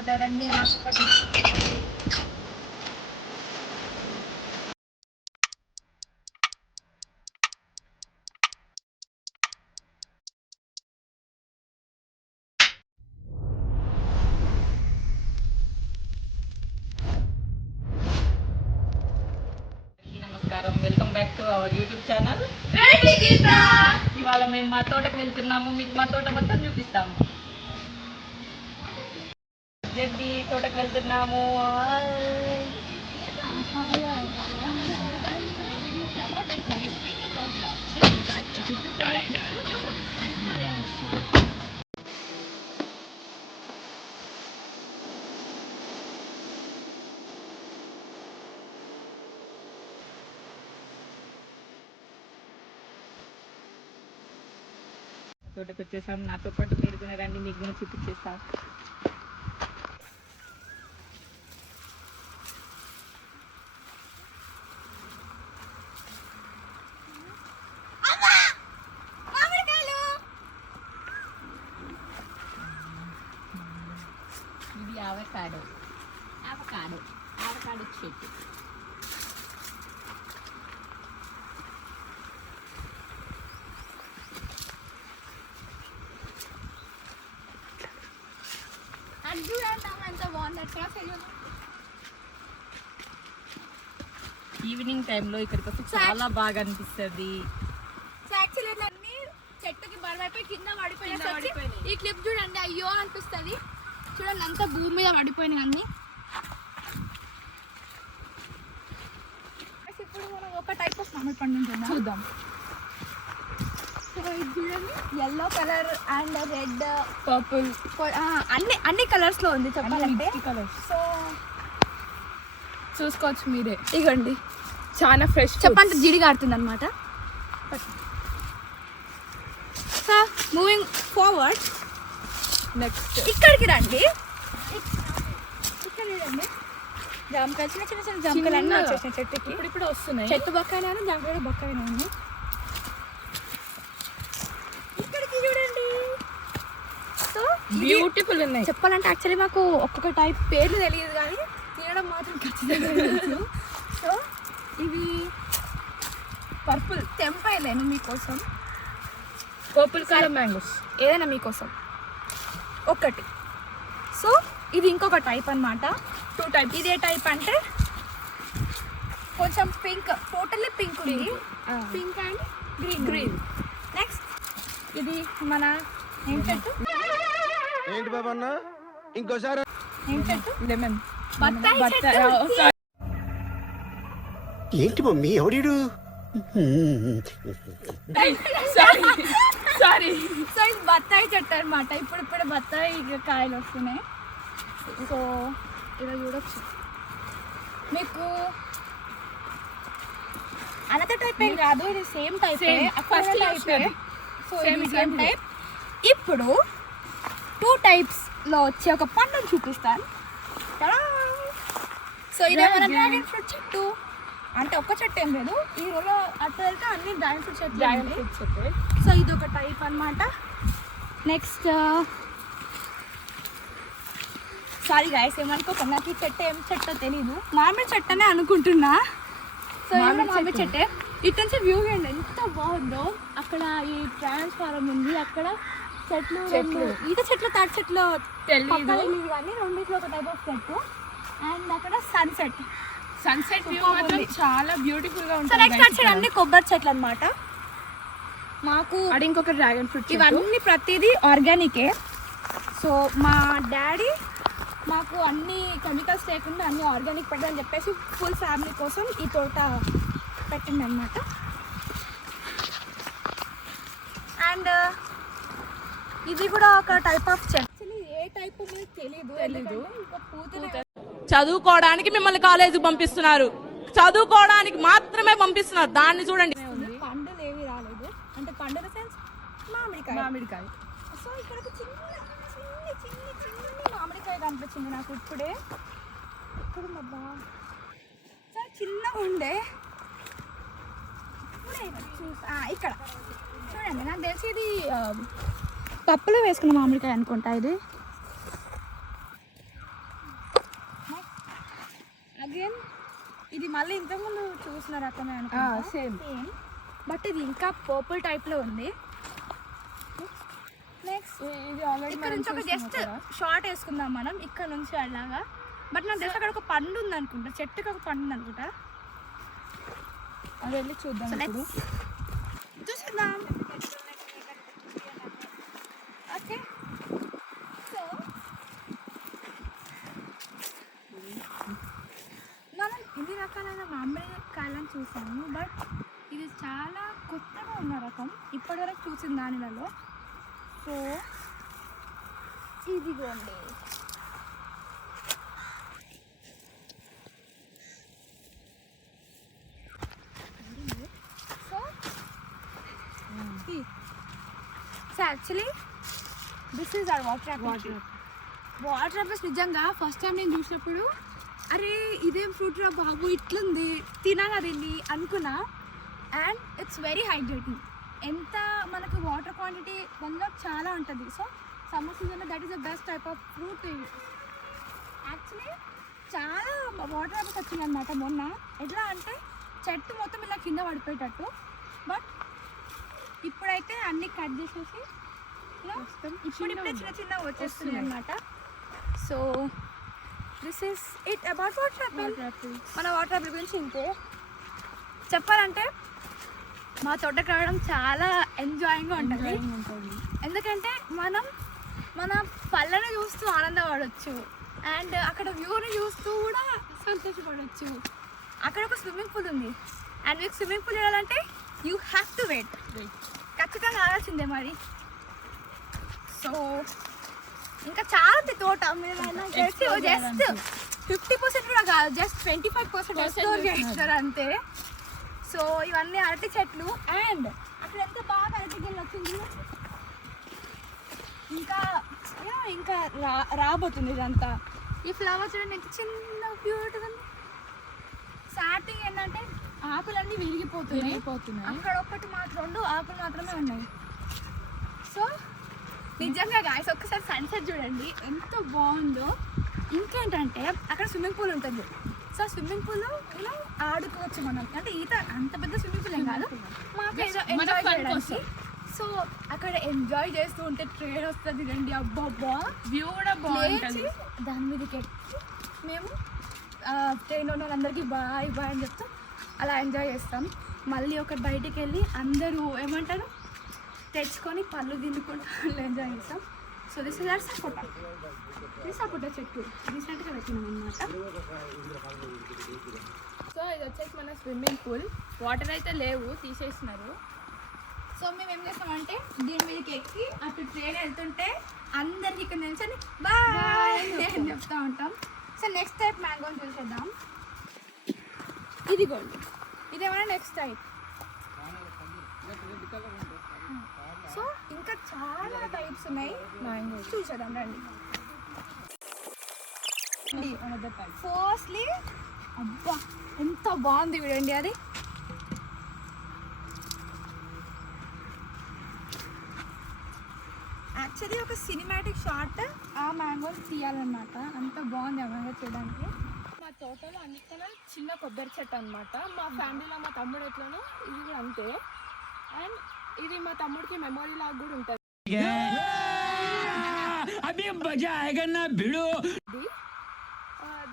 తోటరండి నమస్కారం, welcome back to our YouTube channel. ఇవాళ మేము మా తోటకు వెళ్తున్నాము. మీకు మా తోట మొత్తం చూపిస్తాము. జడ్డి తోటకు వెళ్తున్నాము. తోటకు వచ్చేసాం. నాతో పాటు మీరు కూడా రండి, మీకు కూడా చూపించేస్తాం. ఇది అవకాడో చెట్టు. ఈవినింగ్ టైంలో ఇక్కడికి వస్తే చాలా బాగా అనిపిస్తుంది. చెట్టుకి బరువైపోయి కింద పడిపోయింది. ఈ క్లిప్ చూడండి, అయ్యో అనిపిస్తుంది. చూడండి, అంతా భూమి మీద పడిపోయినాయి అన్ని. ఇప్పుడు మనం ఒక టైప్ ఆఫ్ మామిడి పండు చూద్దాం. ఇది చూడండి, yellow colour and red, purple, అన్ని కలర్స్ లో ఉంది చెప్పాలంటే. సో చూసుకోవచ్చు మీరే. ఇగోండి, చాలా ఫ్రెష్ చెప్పంటే జిడి కారుతుంది అనమాట. సో మూవింగ్ ఫార్వర్డ్, నెక్స్ట్ ఇక్కడికి రండి. ఇక్కడ చూడండి, జామకాయలు, చిన్న చిన్న చిన్న జామకాయలు అన్నీ వచ్చేసాయి చెట్టుకి. ఇప్పుడు వస్తున్నాయి. చెట్టు బొక్కాయన జామకాయలు బొక్కాయన ఉంది. ఇక్కడికి చూడండి. సో బ్యూటిఫుల్ ఉన్నాయి. చెప్పాలంటే యాక్చువల్లీ మాకు ఒక్కొక్క టైప్ పేర్లు తెలియదు, కానీ తినడం మాత్రం ఖచ్చితంగా తెలుసు. సో ఇవి పర్పుల్ తెంపలేను మీకోసం. పర్పుల్ కలర్ మ్యాంగోస్ ఏదైనా మీకోసం ఒకటి. సో ఇది ఇంకొక టైప్ అన్నమాట. 2 టైప్స్. ఇదే టైప్ అంటే కొంచెం పింక్, టోటల్లీ పింక్ ఉంది. Pink and green. నెక్స్ట్ ఇది మన ఏం చెట్టు? ఏంటి బాబన్న ఇంకోసారి? ఏం చెట్టు? లెమన్. బత్తాయి. ఏంటి మమ్మీ ఎవడీడు? సారీ. సో ఇది బత్తాయి చెట్టు అనమాట. ఇప్పుడు బత్తాయి కాయలు వస్తున్నాయి. సో ఇలా చూడొచ్చు. మీకు అనదర్ టైప్ ఏం కాదు, ఇది same type. First so same type. ఇప్పుడు 2 టైప్స్ లో వచ్చే ఒక పండును చూపిస్తాను. సో ఇదే మన డ్రాగన్ ఫ్రూట్ చెట్టు. అంటే ఒక్క చెట్టు ఏం లేదు, ఈ రోజు అట్లా వెళ్తే అన్ని డ్రాగన్ ఫ్రూట్ చెట్లు. సో ఇది ఒక టైప్ అన్నమాట. నెక్స్ట్ సారీ గాయస్, ఏమనుకోక, నాకు ఈ చెట్టు ఏం చెట్టో తెలీదు. మామిడి చెట్టు అనే అనుకుంటున్నా. సో మామిడి చెట్టే. ఇటు నుంచి వ్యూ చేయండి ఎంత బాగుందో. అక్కడ ఈ ట్రాన్స్ఫారం ఉంది, అక్కడ చెట్లు, ఈత చెట్లు, తాటి చెట్లు తెలియదు కానీ రెండింటిలో ఒక టైప్ ఆఫ్ చెట్టు. అండ్ అక్కడ సన్సెట్ వ్యూ మాత్రం చాలా బ్యూటిఫుల్ గా ఉంటుంది. నెక్స్ట్ వచ్చేది అన్ని కొబ్బరి చెట్లు అన్నమాట. మాకు అది ఇంకొక డ్రాగన్ ఫ్రూట్. ఇవన్నీ ప్రతిదీ ఆర్గానికే. సో మా డాడీ మాకు అన్ని కెమికల్స్ లేకుండా అన్ని ఆర్గానిక్ పెట్టని చెప్పేసి ఫుల్ ఫ్యామిలీ కోసం ఈ తోట పెట్టింది అనమాట. అండ్ ఇది కూడా ఒక టైప్ ఆఫ్ చెట్టు. ఏ టైప్ మీకు తెలీదు. చదువుకోవడానికి మిమ్మల్ని కాలేజీకి పంపిస్తున్నారు, చదువుకోవడానికి మాత్రమే పంపిస్తున్నారు. దాన్ని చూడండి. పండులు ఏవి రాలేదు, అంటే పండుల సెన్స్ మామిడికాయ. సో ఇక్కడ చిన్న మామిడికాయ కనిపించింది నాకు ఇప్పుడే. ఇక్కడ చాలా చిన్నగా ఉండే. ఇక్కడ చూడండి, నాకు తెలిసి ఇది పప్పులో వేసుకున్న మామిడికాయ అనుకుంటా. ఇది అగైన్ ఇది మళ్ళీ ఇంతకుముందు చూసిన రకమే అనుకుంటా. సేమ్. బట్ ఇది ఇంకా పర్పుల్ టైప్లో ఉంది. నెక్స్ట్ ఇది ఆల్రెడీ ఇక్కడ నుంచి ఒక జస్ట్ షార్ట్ వేసుకుందాం మనం ఇక్కడ నుంచి అలాగా. బట్ నాకు తెలిసి అక్కడ ఒక పండు ఉంది అనుకుంటా, చెట్టుకి ఒక పండు ఉంది అనుకుంటా. అది వెళ్ళి చూద్దాం ఇప్పుడు. చూసేద్దాం. ఓకే, సో మనం ఇన్ని రకాలైన మామిడి కాయలను చూసాము. బట్ ఇది చాలా కొత్తగా ఉన్న రకం, ఇప్పటివరకు చూసిన దానిలలో. సో ఇదిగోండి. So actually this is our water Apple. Water apples నిజంగా ఫస్ట్ టైం నేను చూసినప్పుడు అరే ఇదేం ఫ్రూట్ రా బాబు ఇట్లుంది తినాలా దీన్ని అనుకున్నా. And it's very hydrating. ఎంత మనకు వాటర్ క్వాంటిటీ అందులో చాలా ఉంటుంది. సో సమ్మర్ సీజన్లో that is the best type of fruit. Actually చాలా వాటర్ యాపిల్స్ వచ్చింది అనమాట మొన్న. ఎట్లా అంటే చెట్టు మొత్తం ఇలా కింద పడిపోయేటట్టు. బట్ ఇప్పుడైతే అన్ని కట్ చేసేసి ఇప్పుడిప్పుడే చిన్న చిన్న వచ్చేస్తుంది అనమాట. So this is it about water Apple. మన వాటర్ యాపిల్ గురించి ఇంతే చెప్పాలంటే మా తోటకు రావడం చాలా ఎంజాయింగ్గా ఉంటుంది. ఎందుకంటే మనం మన పళ్ళని చూస్తూ ఆనందపడవచ్చు అండ్ అక్కడ వ్యూని చూస్తూ కూడా సంతోషపడవచ్చు. అక్కడ ఒక స్విమ్మింగ్ పూల్ ఉంది అండ్ మీకు స్విమ్మింగ్ పూల్ చూడాలంటే యూ హ్యావ్ టు వెయిట్. ఖచ్చితంగా ఆగాల్సిందే మరి. సో ఇంకా చాలా ఉంది తోట. మీరు జస్ట్ 50% కూడా కాదు, జస్ట్ 25% ఎక్స్ప్లోర్ చేస్తారు అంతే. సో ఇవన్నీ అరటి చెట్లు అండ్ అక్కడ ఎంత బాగా అరటి గిన్నె వచ్చింది. ఇంకా ఇంకా రాబోతుంది ఇదంతా. ఈ ఫ్లవర్స్ చూడండి ఎంత చిన్న బ్యూటిఫుల్ ఉంది. స్టార్టింగ్ ఏంటంటే ఆకులన్నీ విరిగిపోతున్నాయి. అక్కడ ఒక్కటి మాత్రం 2 ఆకులు మాత్రమే ఉన్నాయి. సో నిజంగా గాయస్ ఒక్కసారి సన్సెట్ చూడండి ఎంత బాగుందో. ఇంకేంటంటే అక్కడ స్విమ్మింగ్ పూల్ ఉంటుంది. సో స్విమ్మింగ్ పూల్ ఇలా ఆడుకోవచ్చు మనం. అంటే ఈత అంత పెద్ద స్విమ్మింగ్ పూల్ ఏం కాదు, మాకు ఏదో ఎంజాయ్ చేయడానికి. సో అక్కడ ఎంజాయ్ చేస్తూ ఉంటే ట్రైన్ వస్తుంది రండి. అబ్బా వ్యూ కూడా బాగుంటుంది. దాని మీదకి ఎక్కి మేము ట్రైన్ ఉన్న వాళ్ళందరికీ బాయ్ బాయ్ అని చెప్తాం. అలా ఎంజాయ్ చేస్తాం. మళ్ళీ ఒకటి బయటికి వెళ్ళి అందరూ ఏమంటారు తెచ్చుకొని పళ్ళు తినుకుంటూ ఎంజాయ్ చేస్తాం. సో దిస్ ఇస్ అవర్ సపోటా. ఇది సపోటా చెట్టు రీసెంట్గా పెట్టినాం అనమాట. సో ఇది వచ్చేసి మన స్విమ్మింగ్ పూల్. వాటర్ అయితే లేవు, తీసేసినారు. సో మేము ఏం చేస్తామంటే దీని మీదకి ఎక్కి అటు ట్రైన్ వెళ్తుంటే అందరికి ఇక్కడ నిల్చొని బాయ్ అని చెప్తూ ఉంటాం. సో నెక్స్ట్ టైప్ మ్యాంగోని చూసేద్దాం. ఇదిగోండి, ఇదేమైనా నెక్స్ట్ టైప్. సో ఇంకా చాలా టైప్స్ ఉన్నాయి మ్యాంగోస్, చూసేద్దాం రండి. ఫస్ట్లీ అబ్బా ఎంత బాగుంది చూడండి. అది యాక్చువల్లీ ఒక సినిమాటిక్ షాట్ ఆ మ్యాంగోస్ తీయాలన్నమాట. అంత బాగుంది ఆ మ్యాంగో చూడడానికి. మా తోటలో అన్నిటికన్నా చిన్న కొబ్బరి చెట్టు అనమాట. మా ఫ్యామిలీలో మా తమ్ముడు ఎట్లనో ఇది కూడా అంతే. అండ్ ఇది మా తమ్ముడికి మెమొరీ లాగా కూడా ఉంటుంది.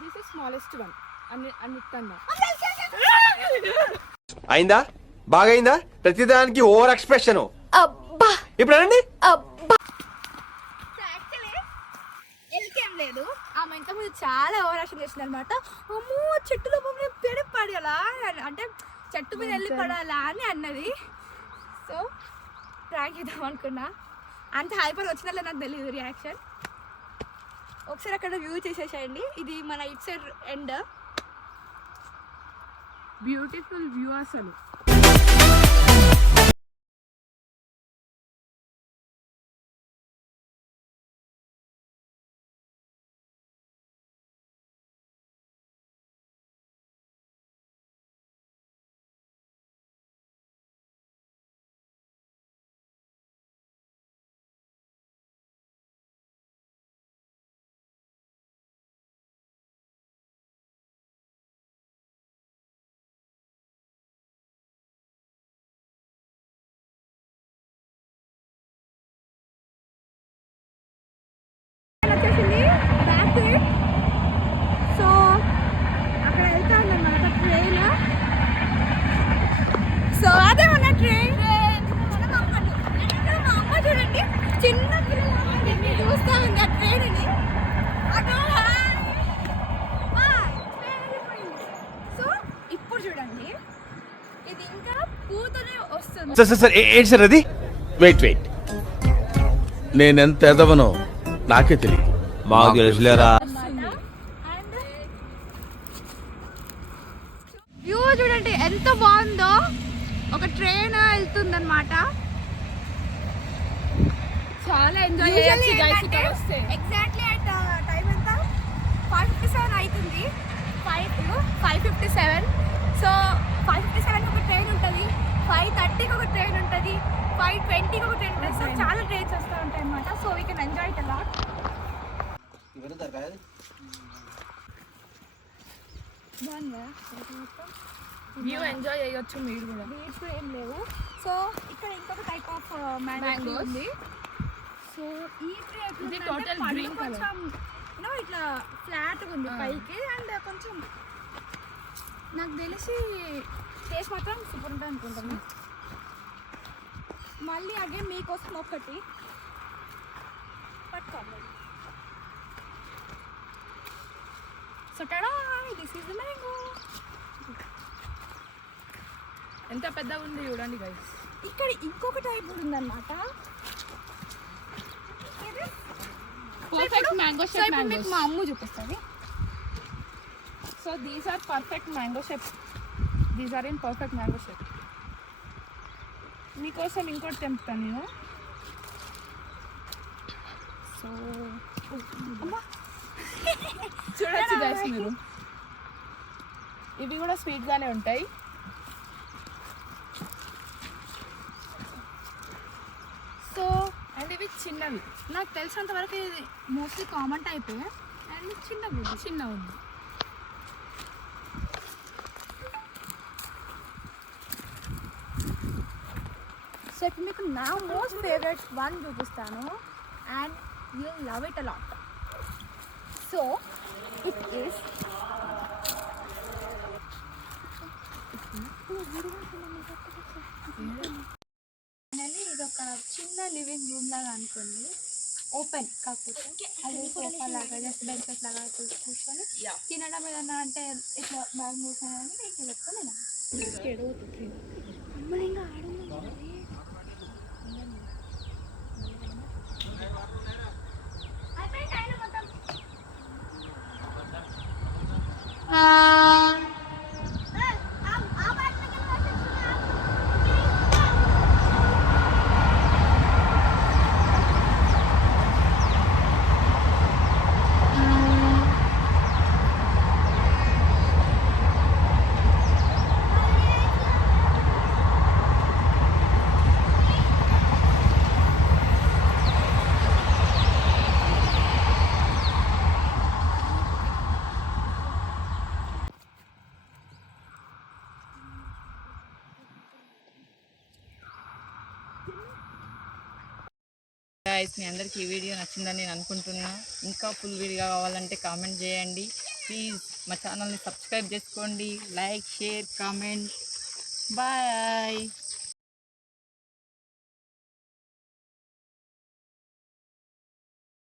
దిస్ ఇస్ స్మాలెస్ట్ వన్ అన్నిటికన్నా. అయిందా? బాగైందా? ప్రతిదానికి ఓవర్ ఎక్స్ప్రెషన్. ఇప్పుడు అనండి. ఎల్కేం లేదు, ఆమె ఇంతకుముందు చాలా ఓవర్ యాక్షన్ చేసింది అనమాట. అమ్మో చెట్టులో మమ్మల్ని పెడి పడాలా అంటే చెట్టు మీద వెళ్ళి పడాలా అని అన్నది. సో ట్రాక్ చేద్దాం అనుకున్నా. అంత హైపర్ వచ్చిందో నాకు తెలియదు రియాక్షన్. ఒకసారి అక్కడ వ్యూ చేసేసేయండి. ఇది మన it side end. Beautiful view అసలు. ట్రైన్ మా అమ్మ చూడండి చిన్న పిల్లలు చూస్తా ఉంది ఆ ట్రైన్ని. సో ఇప్పుడు చూడండి ఇది ఇంకా పూతనే వస్తుంది. సార్ సార్ సార్ ఏంటి సార్ అది? వెయిట్ నేనెంత ఎదవనో నాకే తెలియదు. మాకు తెలుసులేరా. అండ్ వ్యూ చూడండి ఎంత బాగుందో. ఒక ట్రైన్ వెళ్తుందన్నమాట. చాలా ఎంజాయ్ చేయొచ్చు గైస్ ఇక్కడ వస్తే. ఎగ్జాక్ట్లీ అట్ టైం ఎంత 5:57 అవుతుంది. 5:57. సో 5:57 ఒక ట్రైన్ ఉంటుంది, 5:30 ఒక ట్రైన్ ఉంటుంది, 5:20 ఒక ట్రైన్ ఉంటుంది. సో చాలా ట్రైన్స్ వస్తూ ఉంటాయి అన్నమాట. So we can enjoy it a lot. View enjoy చేయొచ్చు మీరు కూడా. బీచ్ ఏం లేవు. సో ఇక్కడ ఇంకొక టైప్ ఆఫ్ మ్యాంగో ఉంది. సో ఈ ట్రీ ఇది total green colour. కొంచెం ఇట్లా ఫ్లాట్గా ఉంది పైకి. అండ్ కొంచెం నాకు తెలిసి టేస్ట్ మాత్రం సూపర్ ఉంటుంది అనుకుంటాను. మళ్ళీ అగైన్ మీకోసం ఒకటి పట్టుకోండి. So ta-da, this is the mango. ఎంత పెద్దగా ఉంది చూడండి గైస్. ఇక్కడ ఇంకొక టైప్ కూడా ఉందన్నమాట. పర్ఫెక్ట్ మ్యాంగో సో షేప్ ఇప్పుడు మీకు మ్యాంగోస్. మా అమ్ము చూపిస్తుంది. So these are perfect mango shape. These are in perfect mango shape. మీకోసం ఇంకోటి తెంపుతాను నేను. సో చూడొచ్చు గైస్ మీరు. ఇవి కూడా స్వీట్ గానే ఉంటాయి. సో అండ్ ఇవి చిన్నవి. నాకు తెలిసినంత వరకు ఇది మోస్ట్లీ కామన్ టైపే. అండ్ చిన్నవి చిన్న ఉంది. సో ఇప్పుడు మీకు నా మోస్ట్ ఫేవరెట్ వన్ చూపిస్తాను. And you love it a lot. So it is finally ఇది ఒక చిన్న లివింగ్ రూమ్ లాగా అనుకోండి. ఓపెన్ కాకపోతే అది సోఫా లాగా జస్ట్ బెంచెస్ లాగా కూర్చొని తినడం ఏదన్నా అంటే ఇట్లా బ్యాగ్ మూసానని ఇట్లా పెట్టుకొని అమ్మలు ఇంకా ఆడుంది. గైస్ మీ అందరికీ ఈ వీడియో నచ్చిందని నేను అనుకుంటున్నా. ఇంకా ఫుల్ వీడియో కావాలంటే కామెంట్ చేయండి ప్లీజ్. మా ఛానల్ని సబ్స్క్రైబ్ చేసుకోండి. Like, share, comment. బాయ్.